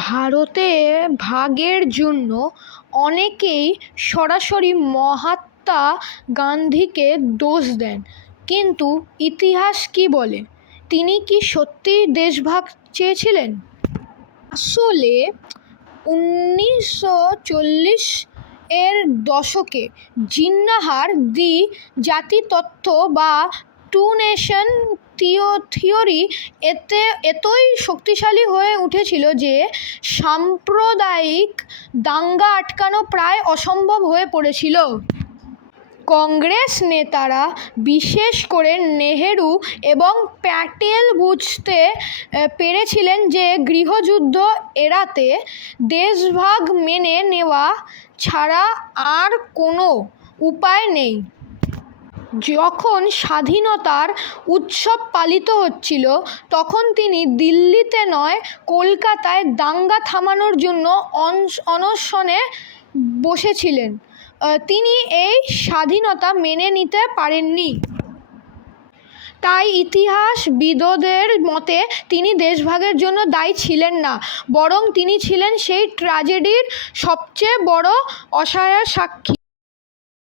ভারতে ভাগের জন্য অনেকেই সরাসরি মহাত্মা গান্ধীকে দোষ দেন, কিন্তু ইতিহাস কী বলে? তিনি কি সত্যিই দেশভাগ চেয়েছিলেন? আসলে 1940 এর দশকে জিন্নাহার দি জাতিতত্ত্ব বা টু নেশন থিওরি এতই শক্তিশালী হয়ে উঠেছিল যে সাম্প্রদায়িক দাঙ্গা আটকানো প্রায় অসম্ভব হয়ে পড়েছিল। কংগ্রেস নেতারা, বিশেষ করে নেহেরু এবং প্যাটেল, বুঝতে পেরেছিলেন যে গৃহযুদ্ধ এড়াতে দেশভাগ মেনে নেওয়া ছাড়া আর কোনো উপায় নেই। যখন স্বাধীনতার উৎসব পালিত হচ্ছিল, তখন তিনি দিল্লিতে নয়, কলকাতায় দাঙ্গা থামানোর জন্য অনশনে বসেছিলেন। তিনি এই স্বাধীনতা মেনে নিতে পারেননি। তাই ইতিহাসবিদদের মতে তিনি দেশভাগের জন্য দায়ী ছিলেন না, বরং তিনি ছিলেন সেই ট্র্যাজেডির সবচেয়ে বড় অসহায় সাক্ষী।